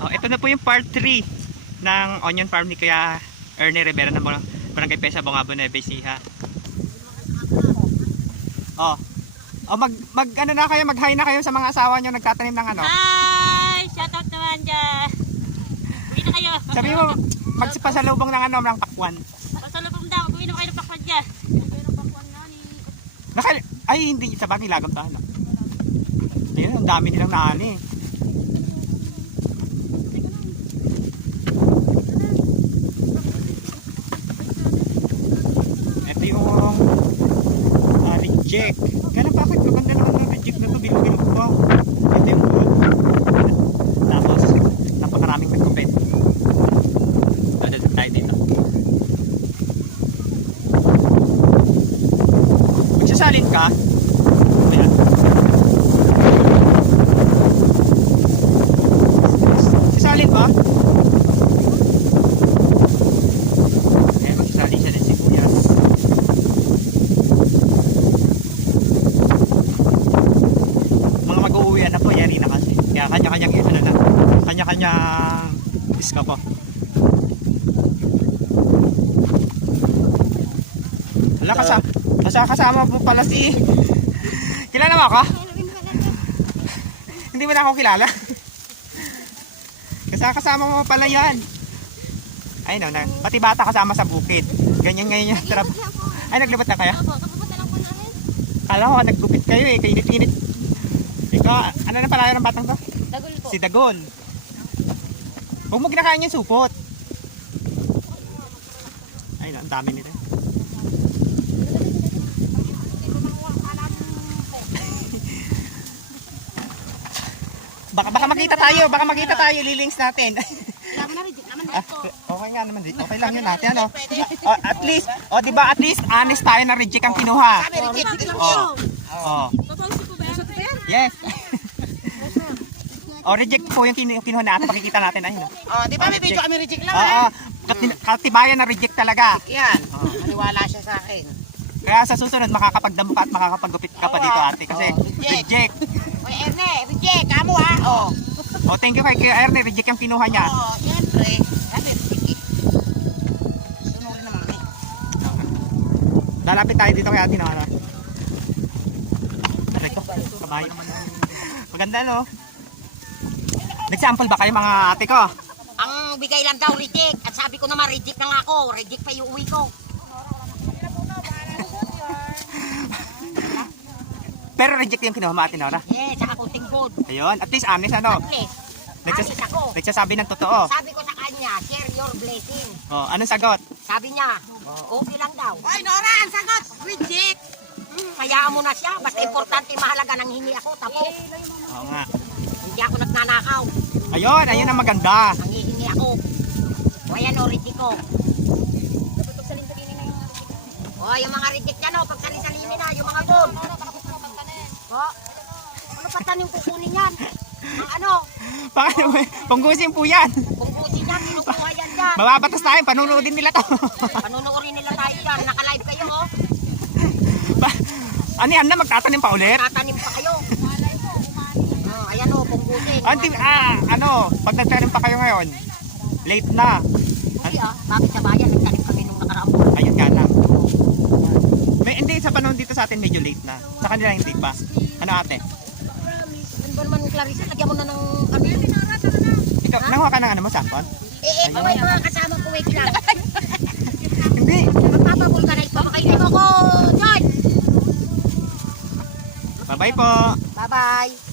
Oh, ito na po yung part 3 ng onion farm ni Kuya Ernie Rivera ng Barangay Pesa, Bongabo, Nueva Ecija. Oh. Oh, mag ano na kayo, mag-hi na kayo sa mga asawa niyo nagtatanim ng ano. Hi! Shout out naman dyan. Uwi na kayo. Sabi mo, magpasalubong ng ano, ng pakwan. Pasalubong daw. Uwi na kayo ng pakwan dyan. Ay, hindi sa bagay lagam tayo. Ayun, ang dami nilang naani. Ito yung reject. Ganun, bakit maganda naman ng reject na ito? Bilog-bilog ko. Ito yung food. Tapos, napakaraming nagkupit. Dadagdag tayo dito. Magsasalin ka? Ayan. Sisalin ba? Ayan, magsasalin siya ng sibuyas. Mga mag-uuwian na po, yari na kasi. Kaya kanya-kanyang ano na. Kanya-kanyang iska po. Hala, kasama po pala si... Kilala mo ako? Hindi mo na ako kilala. Kasama mo pala yan. Ay no, pati bata kasama sa bukid. Ganyan ngayon yung trap. Ay, naglibot na kaya? Kala ko, naggupit kayo eh. Kainit-init. Ikaw, ano na pala yung batang to? Dagol po. Si Dagol. Huwag mo kinakain yung supot. Ay no, ang dami nila. Baka makita tayo, lilinks natin. Okay nga naman, okay lang yun natin, ano. At least, di ba, at least honest tayo na reject ang kinuha. Yes. Reject po yung kinuha natin, makikita natin, ayun. Di ba may video kami reject lang? Katibayan na reject talaga. Yan, maniwala siya sa akin. Kaya sa susunod, makakapagdamo ka at makakapagupit ka pa dito, ate, kasi reject. Oy, Erne, reject, kamo ha. Thank you kay Kuya Ernie, reject yung kinuha niya. Siyempre. Sabi, reject. Sunurin naman kami. Lalapit tayo dito kay ate, no? Aray ko, kabayo. Maganda, no? Nag-sample ba kayo mga ate ko? Ang bigay lang daw reject. At sabi ko naman, reject na nga ako. Reject pa yung uwi ko. Pero reject yung kinuha mo, ate Nora. Yes, saka kunting food. Ayun, at least honest, ano? At least, honest ako. Nagsasabi ng totoo. Sabi ko sa kanya, share your blessing. Anong sagot? Sabi niya, okay lang daw. Ay, Nora, ang sagot, reject. Hayaan mo na siya. Basta importante, mahalaga nang hingi ako. Tapos, Oo nga. hindi ako nagnanakaw. Ayun ang maganda. Ang hihingi ako. O ayan o, reject ko. O, yung mga reject yan o, pagsalin-salinin na, yung mga gold. O, ano pa tanim kukunin yan? Ang ano? Punggusin po yan. Punggusin yan, kinukuha yan dyan. Mababatas tayo, panunoodin nila to. Panunuorin nila tayo dyan, naka-live kayo o. Anihan na, magtatanim pa ulit? Tatanim pa kayo. Ayan o, punggusin. Pag nagtanim pa kayo ngayon, late na. Hindi bakit sa bayan, nagtanim kami nung nakaraang buwan. Ayun nga lang. Hindi, sa panahon dito sa atin medyo late na. Sa kanila hindi pa. Ano ate? Ano ba naman, Clarissa, lagyan mo na ng ano yun? Ito, nanguha ka ng ano mo, sapon? Ito may mga kasama ko, wait lang. Hindi. Magpapavulcanize pa, makainin mo ko, George! Bye-bye po. Bye-bye!